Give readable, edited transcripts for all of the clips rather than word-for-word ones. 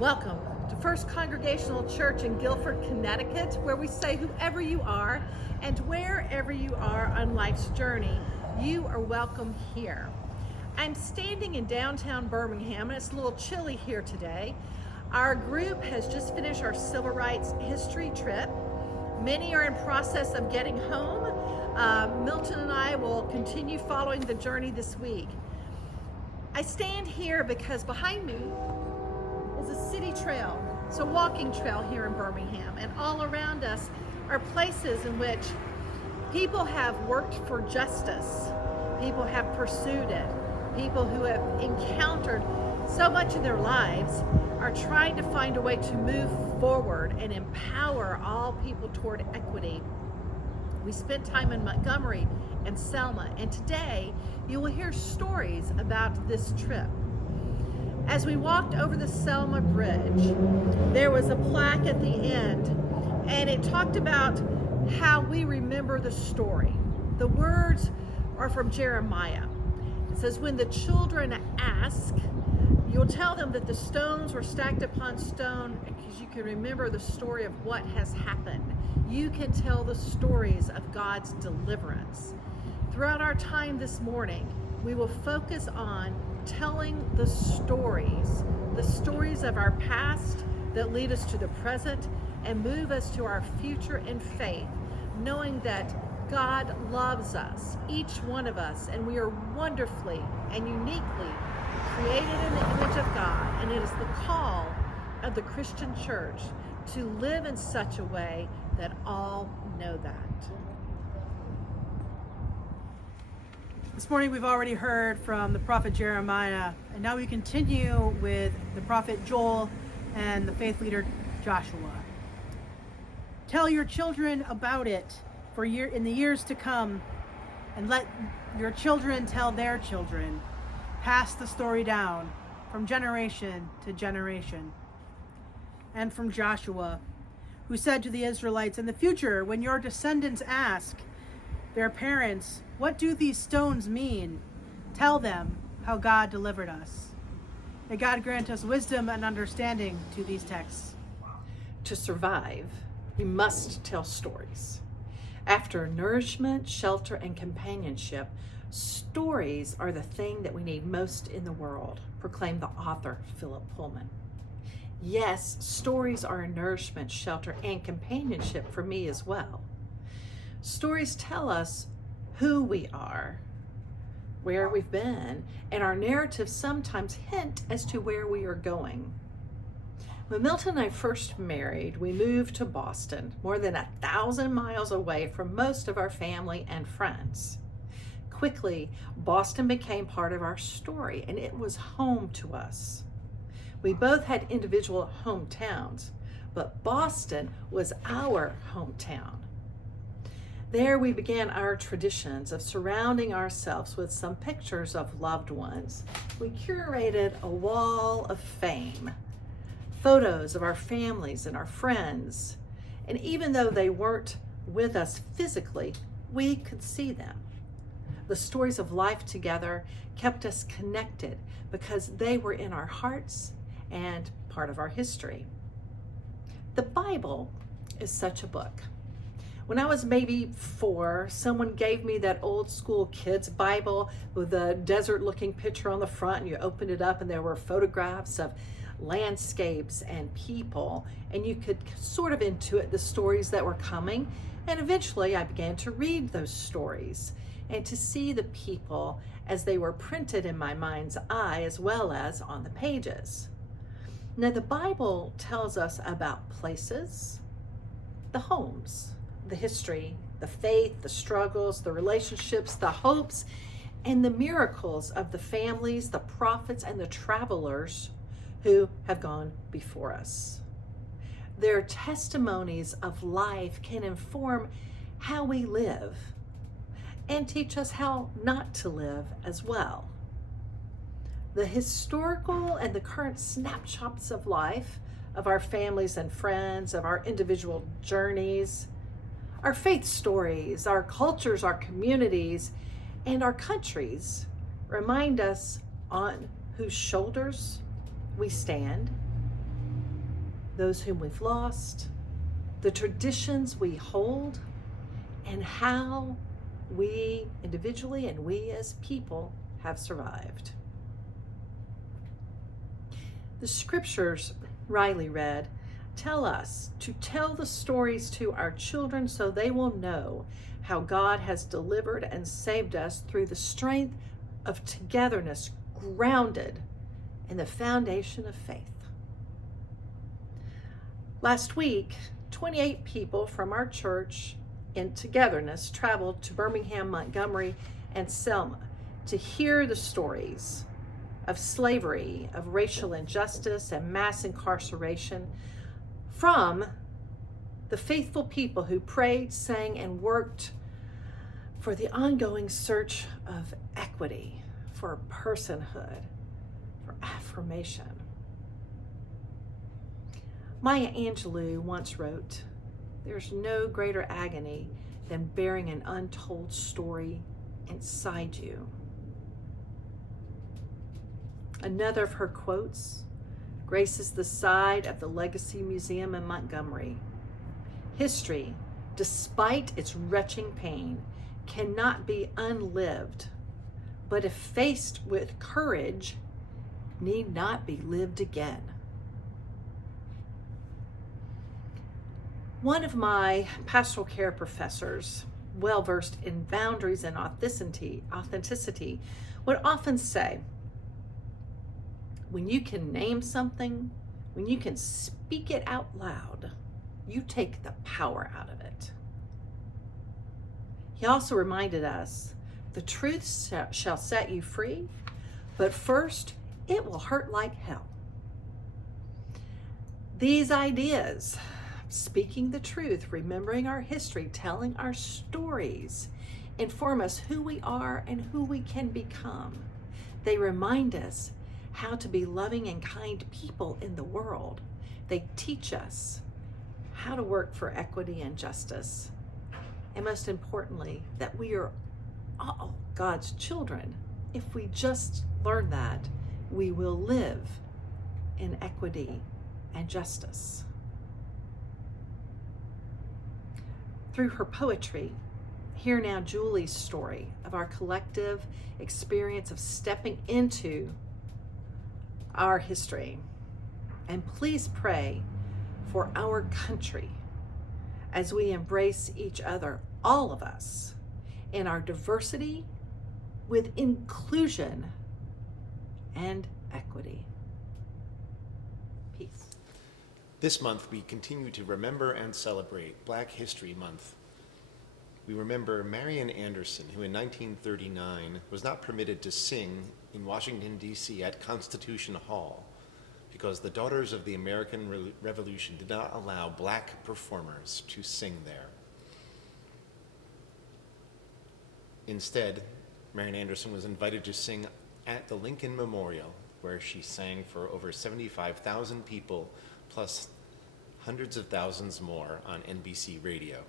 Welcome to First Congregational Church in Guilford, Connecticut, where we say whoever you are and wherever you are on life's journey, you are welcome here. I'm standing in downtown Birmingham, and it's a little chilly here today. Our group has just finished our Civil Rights History trip. Many are in process of getting home. Milton and I will continue following the journey this week. I stand here because behind me is a city trail. It's a walking trail here in Birmingham, and all around us are places in which people have worked for justice, people have pursued it, people who have encountered so much in their lives are trying to find a way to move forward and empower all people toward equity. We spent time in Montgomery and Selma, and today you will hear stories about this trip. As we walked over the Selma Bridge, there was a plaque at the end, and it talked about how we remember the story. The words are from Jeremiah. It says, "When the children ask, you'll tell them that the stones were stacked upon stone, because you can remember the story of what has happened. You can tell the stories of God's deliverance." Throughout our time this morning, we will focus on telling the stories of our past that lead us to the present and move us to our future in faith, knowing that God loves us, each one of us, and we are wonderfully and uniquely created in the image of God, and it is the call of the Christian church to live in such a way that all know that. This morning we've already heard from the prophet Jeremiah, and now we continue with the prophet Joel and the faith leader Joshua. Tell your children about it in the years to come, and let your children tell their children. Pass the story down from generation to generation. And from Joshua, who said to the Israelites, "In the future, when your descendants ask their parents, 'What do these stones mean?' tell them how God delivered us." May God grant us wisdom and understanding to these texts. To survive, you must tell stories. After nourishment, shelter, and companionship, stories are the thing that we need most in the world, proclaimed the author Philip Pullman. Yes, stories are a nourishment, shelter, and companionship for me as well. Stories tell us who we are, where we've been, and our narratives sometimes hint as to where we are going. When Milton and I first married, we moved to Boston, more than 1,000 miles away from most of our family and friends. Quickly, Boston became part of our story, and it was home to us. We both had individual hometowns, but Boston was our hometown. There we began our traditions of surrounding ourselves with some pictures of loved ones. We curated a wall of fame, photos of our families and our friends, and even though they weren't with us physically, we could see them. The stories of life together kept us connected because they were in our hearts and part of our history. The Bible is such a book. When I was maybe 4, someone gave me that old school kids Bible with a desert looking picture on the front, and you opened it up and there were photographs of landscapes and people, and you could sort of intuit the stories that were coming. And eventually I began to read those stories and to see the people as they were printed in my mind's eye as well as on the pages. Now the Bible tells us about places, the homes, the history, the faith, the struggles, the relationships, the hopes, and the miracles of the families, the prophets, and the travelers who have gone before us. Their testimonies of life can inform how we live and teach us how not to live as well. The historical and the current snapshots of life, of our families and friends, of our individual journeys, our faith stories, our cultures, our communities, and our countries remind us on whose shoulders we stand those whom we've lost, the traditions we hold, and how we individually and we as people have survived. The scriptures Reilly read tell us to tell the stories to our children so they will know how God has delivered and saved us through the strength of togetherness grounded in the foundation of faith. Last week, 28 people from our church in togetherness traveled to Birmingham, Montgomery, and Selma to hear the stories of slavery, of racial injustice, and mass incarceration from the faithful people who prayed, sang, and worked for the ongoing search of equity, for personhood, for affirmation. Maya Angelou once wrote, "There's no greater agony than bearing an untold story inside you." Another of her quotes graces the side of the Legacy Museum in Montgomery. "History, despite its retching pain, cannot be unlived, but if faced with courage, need not be lived again." One of my pastoral care professors, well versed in boundaries and authenticity, would often say, when you can name something, when you can speak it out loud, you take the power out of it. He also reminded us, the truth shall set you free, but first it will hurt like hell. These ideas, speaking the truth, remembering our history, telling our stories, inform us who we are and who we can become. They remind us how to be loving and kind people in the world. They teach us how to work for equity and justice. And most importantly, that we are all God's children. If we just learn that, we will live in equity and justice. Through her poetry, hear now Julie's story of our collective experience of stepping into our history. And please pray for our country as we embrace each other, all of us, in our diversity with inclusion and equity. Peace. This month, we continue to remember and celebrate Black History Month. We remember Marian Anderson, who in 1939 was not permitted to sing in Washington, D.C. at Constitution Hall because the Daughters of the American Revolution did not allow Black performers to sing there. Instead, Marian Anderson was invited to sing at the Lincoln Memorial, where she sang for over 75,000 people, plus hundreds of thousands more on NBC radio.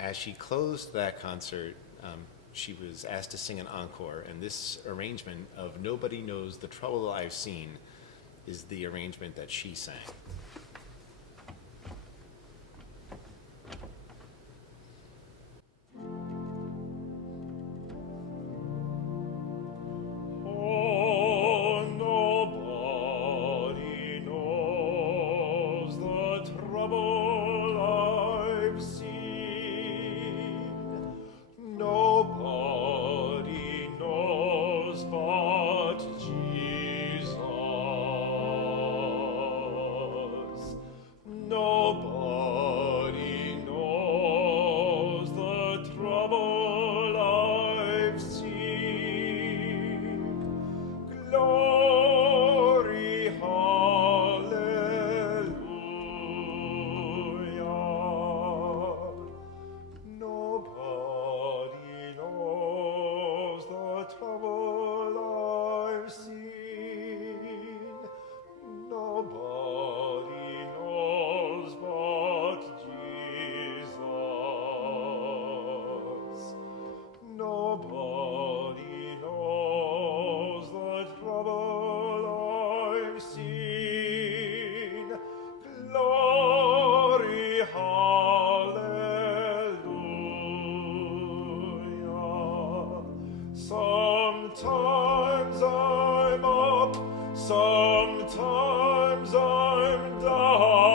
As she closed that concert, she was asked to sing an encore, and this arrangement of "Nobody Knows the Trouble I've Seen" is the arrangement that she sang. Nobody knows but Sometimes I'm down